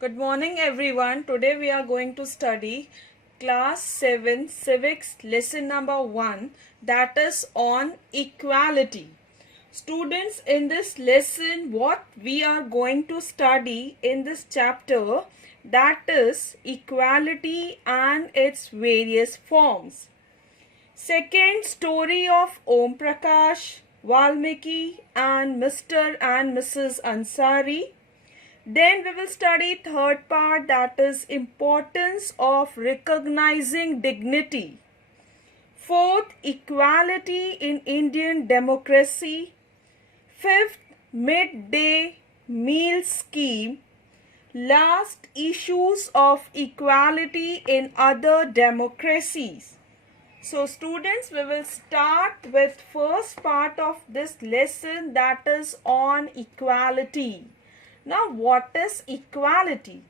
Good morning everyone. Today we are going to study class 7 civics lesson number 1, that is on equality. Students, in this lesson what we are going to study in this chapter, that is equality and its various forms. Second story of Omprakash, Valmiky and Mr. and Mrs. Ansari. Then we will study third part, that is importance of recognizing dignity. Fourth, equality in Indian democracy. Fifth, midday meal scheme. Last, issues of equality in other democracies. So students, we will start with first part of this lesson, that is on equality. Now, what is equality?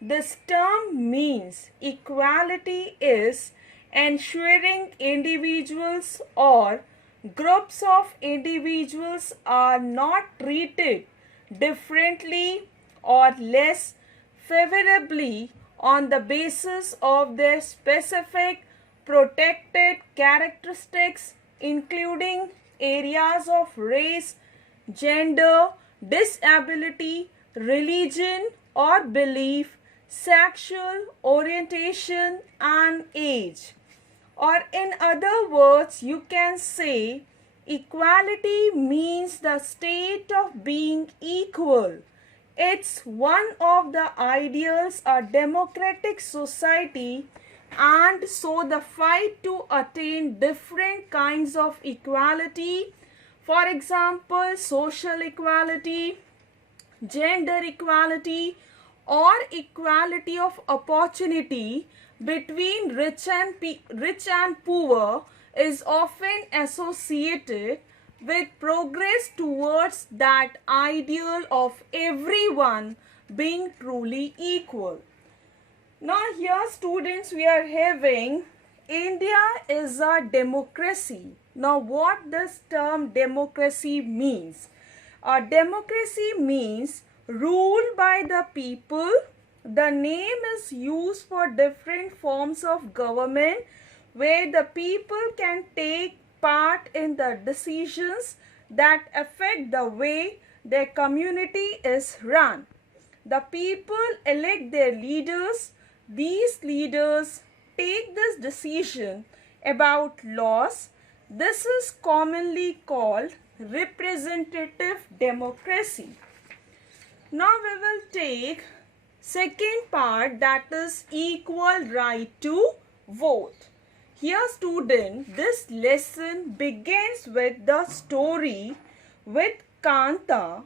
This term means equality is ensuring individuals or groups of individuals are not treated differently or less favorably on the basis of their specific protected characteristics, including areas of race, gender, disability, religion or belief, sexual orientation and age. Or in other words, you can say equality means the state of being equal. It's one of the ideals of a democratic society, and so the fight to attain different kinds of equality, for example, social equality, gender equality or equality of opportunity between rich and poor, is often associated with progress towards that ideal of everyone being truly equal. Now here students, we are having India is a democracy. Now what this term democracy means? Democracy means rule by the people. The name is used for different forms of government where the people can take part in the decisions that affect the way their community is run. The people elect their leaders. These leaders take this decision about laws. This is commonly called representative democracy. Now we will take second part, that is equal right to vote. Here student, this lesson begins with the story with Kanta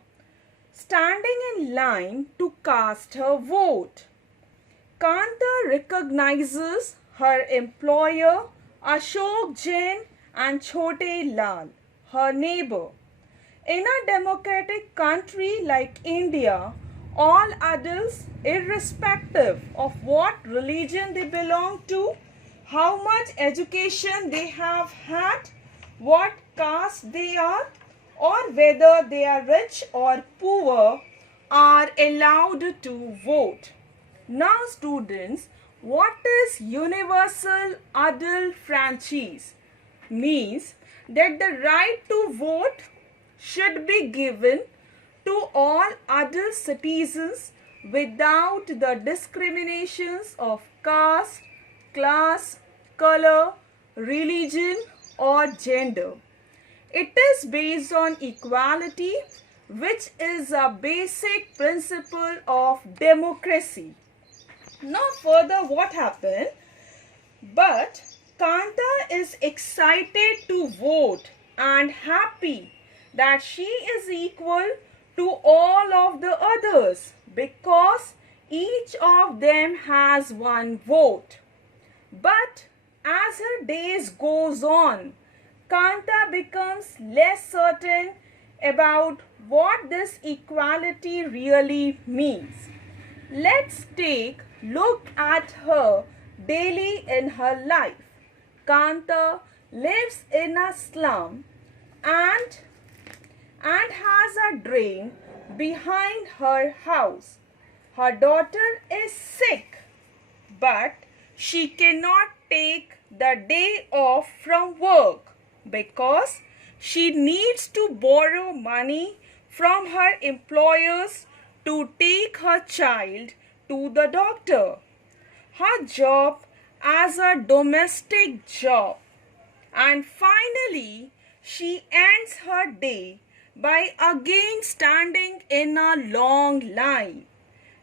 standing in line to cast her vote. Kanta recognizes her employer Ashok Jain and Chote Lal, her neighbor. In a democratic country like India, all adults, irrespective of what religion they belong to, how much education they have had, what caste they are, or whether they are rich or poor, are allowed to vote. Now students, what is universal adult franchise? Means that the right to vote should be given to all adult citizens without the discriminations of caste, class, color, religion or gender. It is based on equality, which is a basic principle of democracy. Now further, what happened? But Kanta is excited to vote and happy that she is equal to all of the others because each of them has one vote. But as her days goes on, Kanta becomes less certain about what this equality really means. Let's take a look at her daily in her life. Kanta lives in a slum and has a drain behind her house. her daughter is sick, but she cannot take the day off from work because she needs to borrow money from her employers to take her child to the doctor. Her job as a domestic job. And finally, she ends her day by again standing in a long line.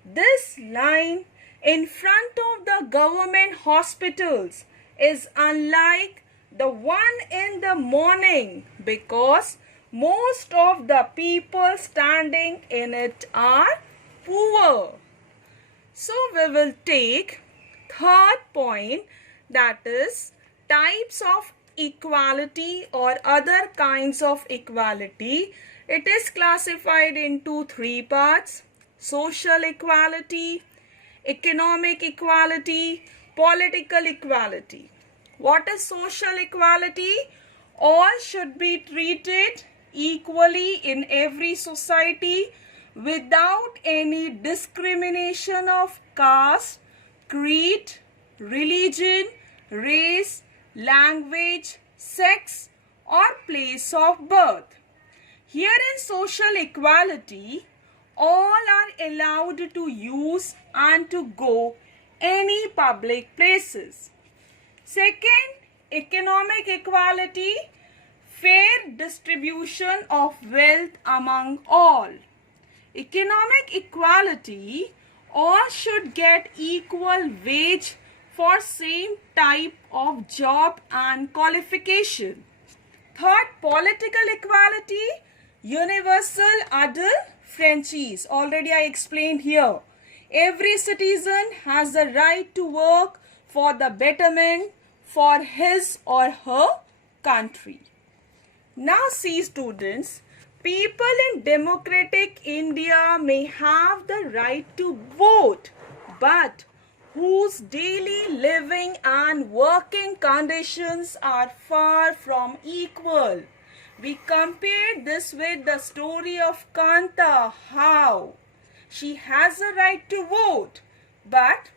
This line in front of the government hospitals is unlike the one in the morning because most of the people standing in it are poor. So we will take third point, that is types of equality or other kinds of equality. It is classified into three parts: social equality, economic equality, political equality. What is social equality? All should be treated equally in every society without any discrimination of caste, creed, religion, race, language, sex, or place of birth. Here in social equality, all are allowed to use and to go any public places. Second, economic equality, fair distribution of wealth among all. Economic equality, all should get equal wage for same type of job and qualification. Third, political equality, universal adult franchise. Already I explained here. Every citizen has the right to work for the betterment for his or her country. Now see students, people in democratic India may have the right to vote, but whose daily living and working conditions are far from equal. We compared this with the story of Kanta, how she has a right to vote, but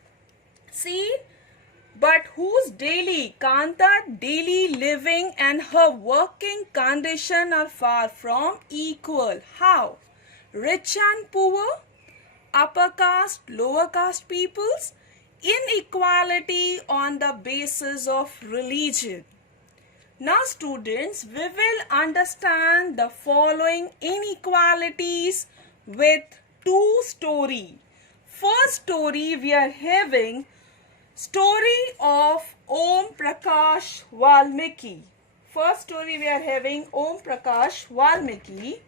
whose Kanta daily living and her working condition are far from equal. How? Rich and poor, upper caste, lower caste peoples, inequality on the basis of religion. Now students, we will understand the following inequalities with two stories. First story we are having, story of Omprakash Valmiky. First story we are having, Omprakash Valmiky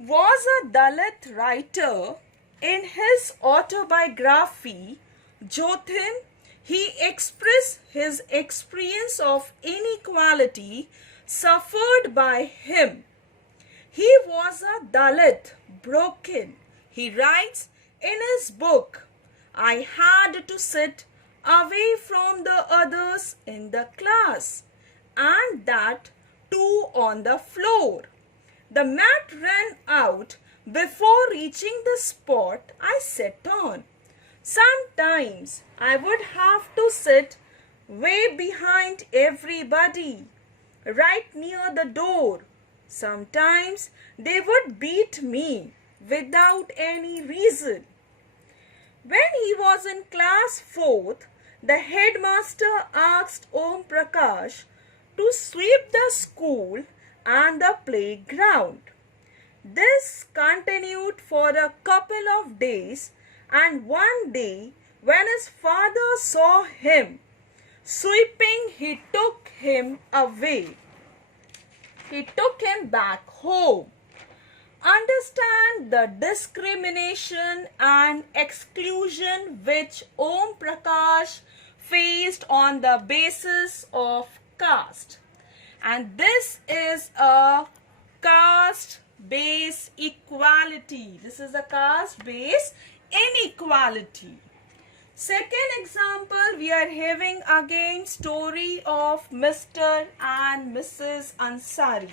was a Dalit writer. In his autobiography, Jyotin, he expressed his experience of inequality suffered by him. He was a Dalit, broken. He writes in his book, I had to sit away from the others in the class, and that too on the floor. The mat ran out before reaching the spot I sat on. Sometimes I would have to sit way behind everybody, right near the door. Sometimes they would beat me without any reason. When he was in class 4th, the headmaster asked Omprakash to sweep the school and the playground. This continued for a couple of days, and one day when his father saw him sweeping, he took him away. He took him back home. Understand the discrimination and exclusion which Omprakash faced on the basis of caste. And this is a caste-based equality. This is a caste-based inequality. Second example, we are having again story of Mr. and Mrs. Ansari.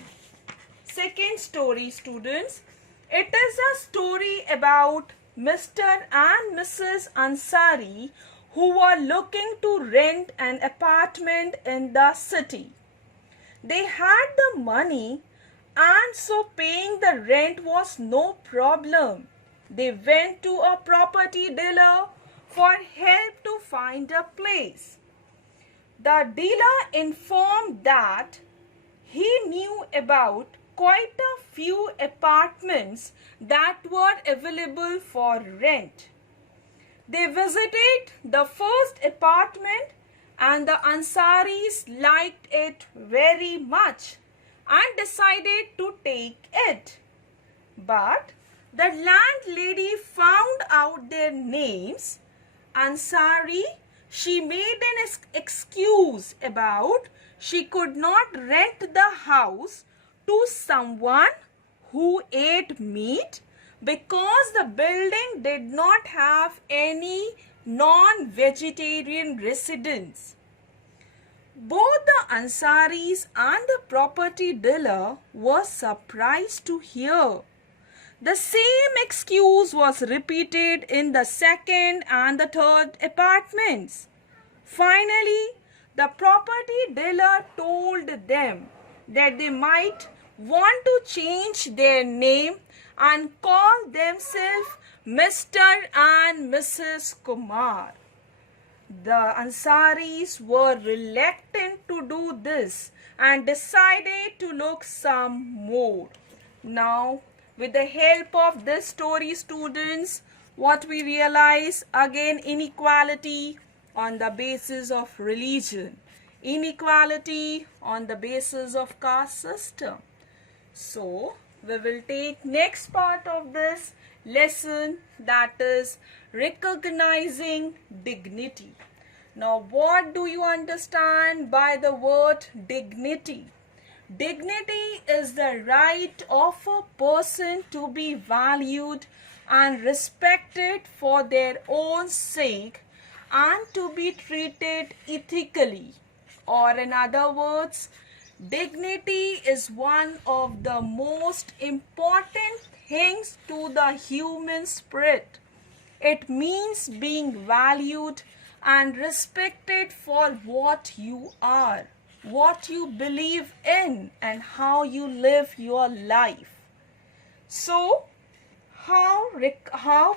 Second story, students. It is a story about Mr. and Mrs. Ansari, who were looking to rent an apartment in the city. They had the money, and so paying the rent was no problem. They went to a property dealer for help to find a place. The dealer informed that he knew about quite a few apartments that were available for rent. They visited the first apartment and the Ansaris liked it very much and decided to take it. But the landlady found out their names. Ansari, she made an excuse about she could not rent the house to someone who ate meat because the building did not have any non-vegetarian residents. Both the Ansaris and the property dealer were surprised to hear. The same excuse was repeated in the second and the third apartments. Finally, the property dealer told them that they might want to change their name and call themselves Mr. and Mrs. Kumar. The Ansaris were reluctant to do this and decided to look some more. Now, with the help of this story, students, what we realize again, inequality on the basis of religion, inequality on the basis of caste system. So, we will take next part of this lesson, that is recognizing dignity. Now, what do you understand by the word dignity? Dignity is the right of a person to be valued and respected for their own sake and to be treated ethically. Or in other words, dignity is one of the most important things to the human spirit. It means being valued and respected for what you are, what you believe in, and how you live your life. So, how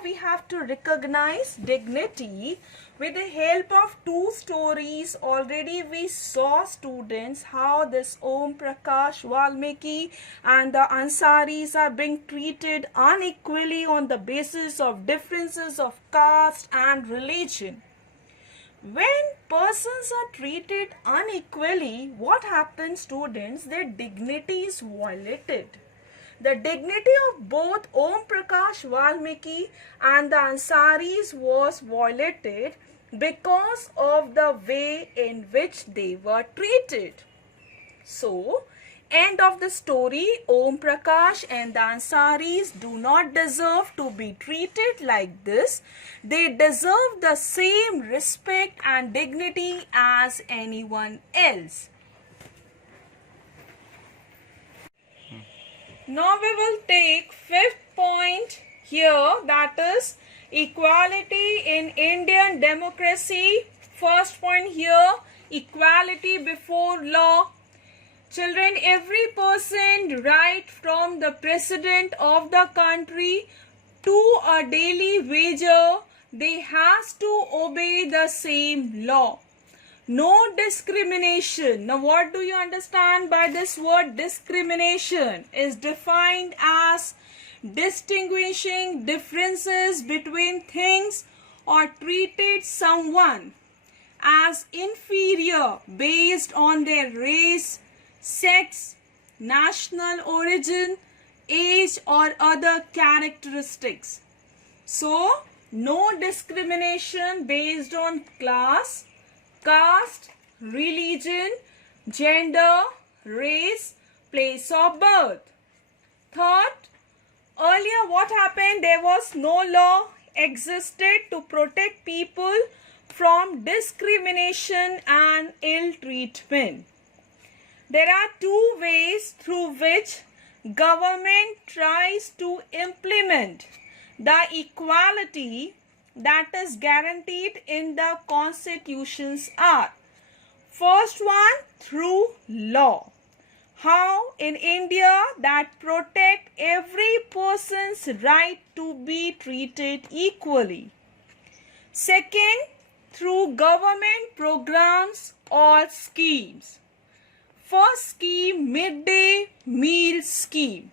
we have to recognize dignity? With the help of two stories, already we saw, students, how this Omprakash, Valmiky and the Ansaris are being treated unequally on the basis of differences of caste and religion. When persons are treated unequally, what happens, students? Their dignity is violated. The dignity of both Omprakash, Valmiki and the Ansaris was violated because of the way in which they were treated. So, end of the story, Omprakash and the Ansaris do not deserve to be treated like this. They deserve the same respect and dignity as anyone else. Now we will take fifth point here, that is equality in Indian democracy. First point here, equality before law. Children, every person right from the president of the country to a daily wager, they has to obey the same law. No discrimination. Now, what do you understand by this word discrimination? Is defined as distinguishing differences between things or treated someone as inferior based on their race, sex, national origin, age or other characteristics. So, no discrimination based on class, caste, religion, gender, race, place of birth. Third, earlier what happened? There was no law existed to protect people from discrimination and ill treatment. There are two ways through which government tries to implement the equality that is guaranteed in the constitutions are: first one, through law. How in India that protect every person's right to be treated equally. Second, through government programs or schemes. First scheme, midday meal scheme.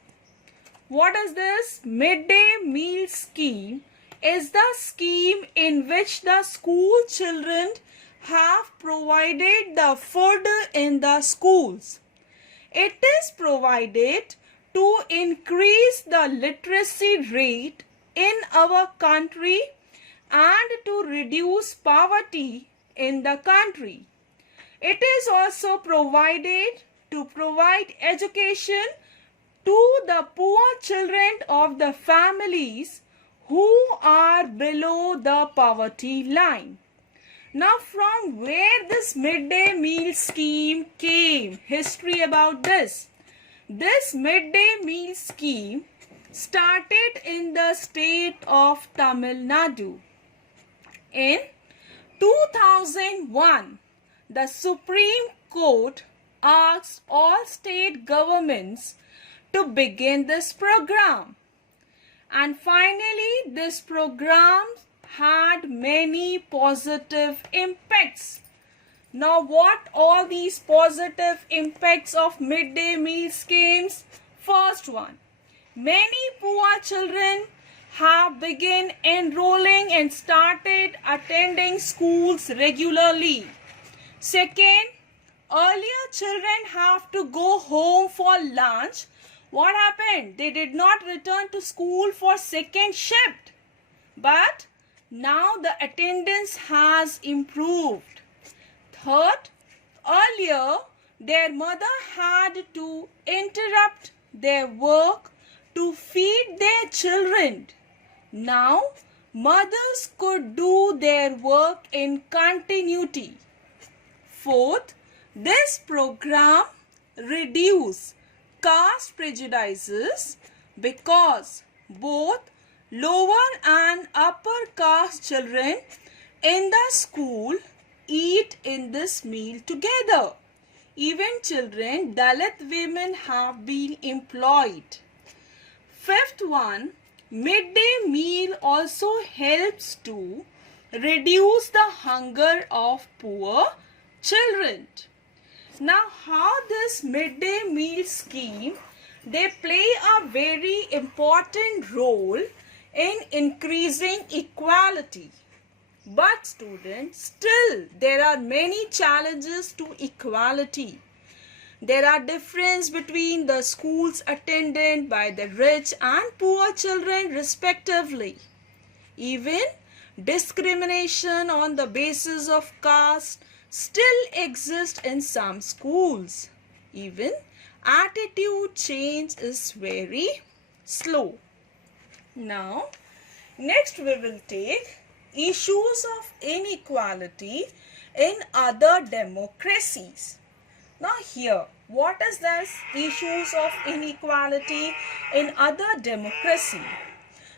What is this? Midday meal scheme is the scheme in which the school children have provided the food in the schools. It is provided to increase the literacy rate in our country and to reduce poverty in the country. It is also provided to provide education to the poor children of the families who are below the poverty line. Now, from where this midday meal scheme came, history about this. This midday meal scheme started in the state of Tamil Nadu. In 2001, the Supreme Court asked all state governments to begin this program. And finally, this program had many positive impacts. Now, what all these positive impacts of midday meal schemes? First one, many poor children have begun enrolling and started attending schools regularly. Second, earlier children have to go home for lunch. What happened? They did not return to school for second shift. But now the attendance has improved. Third, earlier their mother had to interrupt their work to feed their children. Now mothers could do their work in continuity. Fourth, this program reduced caste prejudices because both lower and upper caste children in the school eat in this meal together. Even children, Dalit women have been employed. Fifth one, midday meal also helps to reduce the hunger of poor children. Now, how this midday meal scheme, they play a very important role in increasing equality. But students, still there are many challenges to equality. There are differences between the schools attended by the rich and poor children respectively. Even discrimination on the basis of caste still exists in some schools. Even attitude change is very slow. Now, next we will take issues of inequality in other democracies. Now here, what is this issues of inequality in other democracy?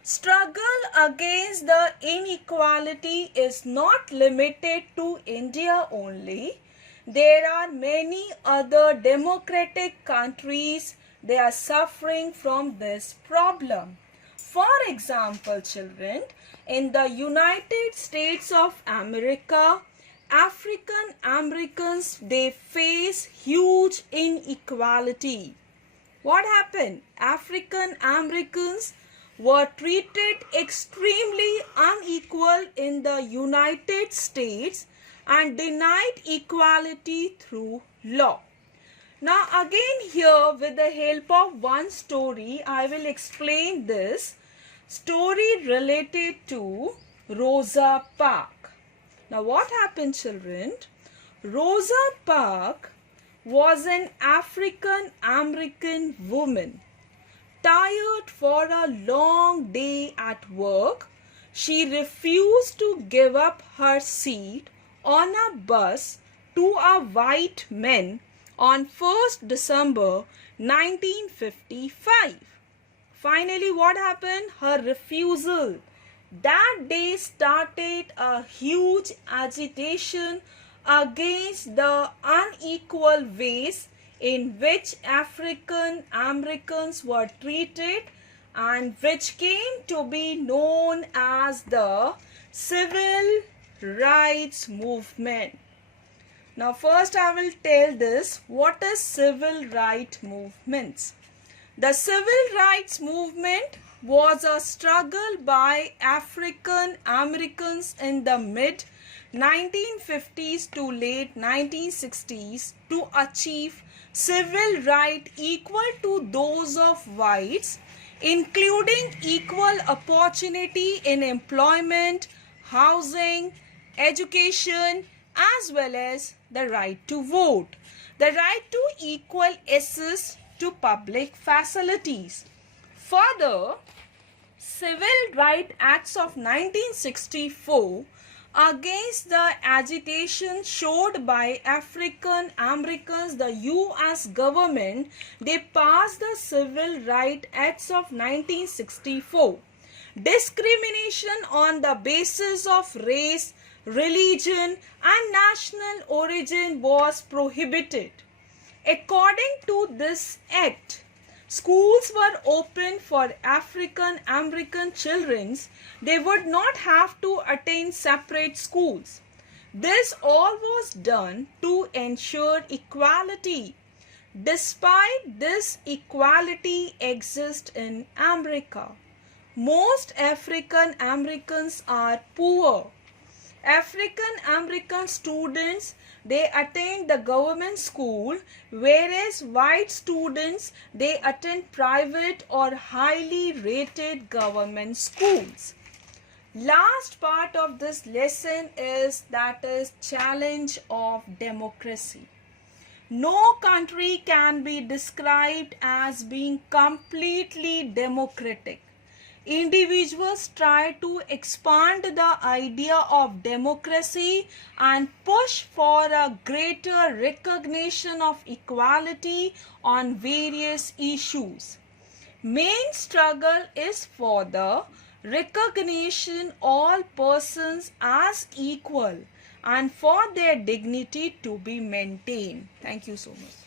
Struggle against the inequality is not limited to India only. There are many other democratic countries, they are suffering from this problem. For example, children, in the United States of America, African Americans, they face huge inequality. What happened? African Americans were treated extremely unequal in the United States and denied equality through law. Now again here, with the help of one story, I will explain this story related to Rosa Parks. Now what happened, children? Rosa Parks was an African American woman. Tired for a long day at work, she refused to give up her seat on a bus to a white man on 1st December 1955. finally what happened? Her refusal. That day started a huge agitation against the unequal ways in which African Americans were treated, and which came to be known as the Civil Rights Movement. Now first I will tell this, what is civil rights movements? The civil rights movement was a struggle by African Americans in the mid 1950s to late 1960s to achieve civil rights equal to those of whites, including equal opportunity in employment, housing, education, as well as the right to vote, the right to equal access to public facilities. Further, Civil Rights Acts of 1964 against the agitation showed by African Americans, the US government, they passed the Civil Rights Acts of 1964. Discrimination on the basis of race, religion and national origin was prohibited. According to this act, schools were open for African American children. They would not have to attend separate schools. This all was done to ensure equality. Despite this equality exists in America, most African Americans are poor. African American students, they attend the government school, whereas white students, they attend private or highly rated government schools. Last part of this lesson is challenge of democracy. No country can be described as being completely democratic. Individuals try to expand the idea of democracy and push for a greater recognition of equality on various issues. Main struggle is for the recognition all persons as equal and for their dignity to be maintained. Thank you so much.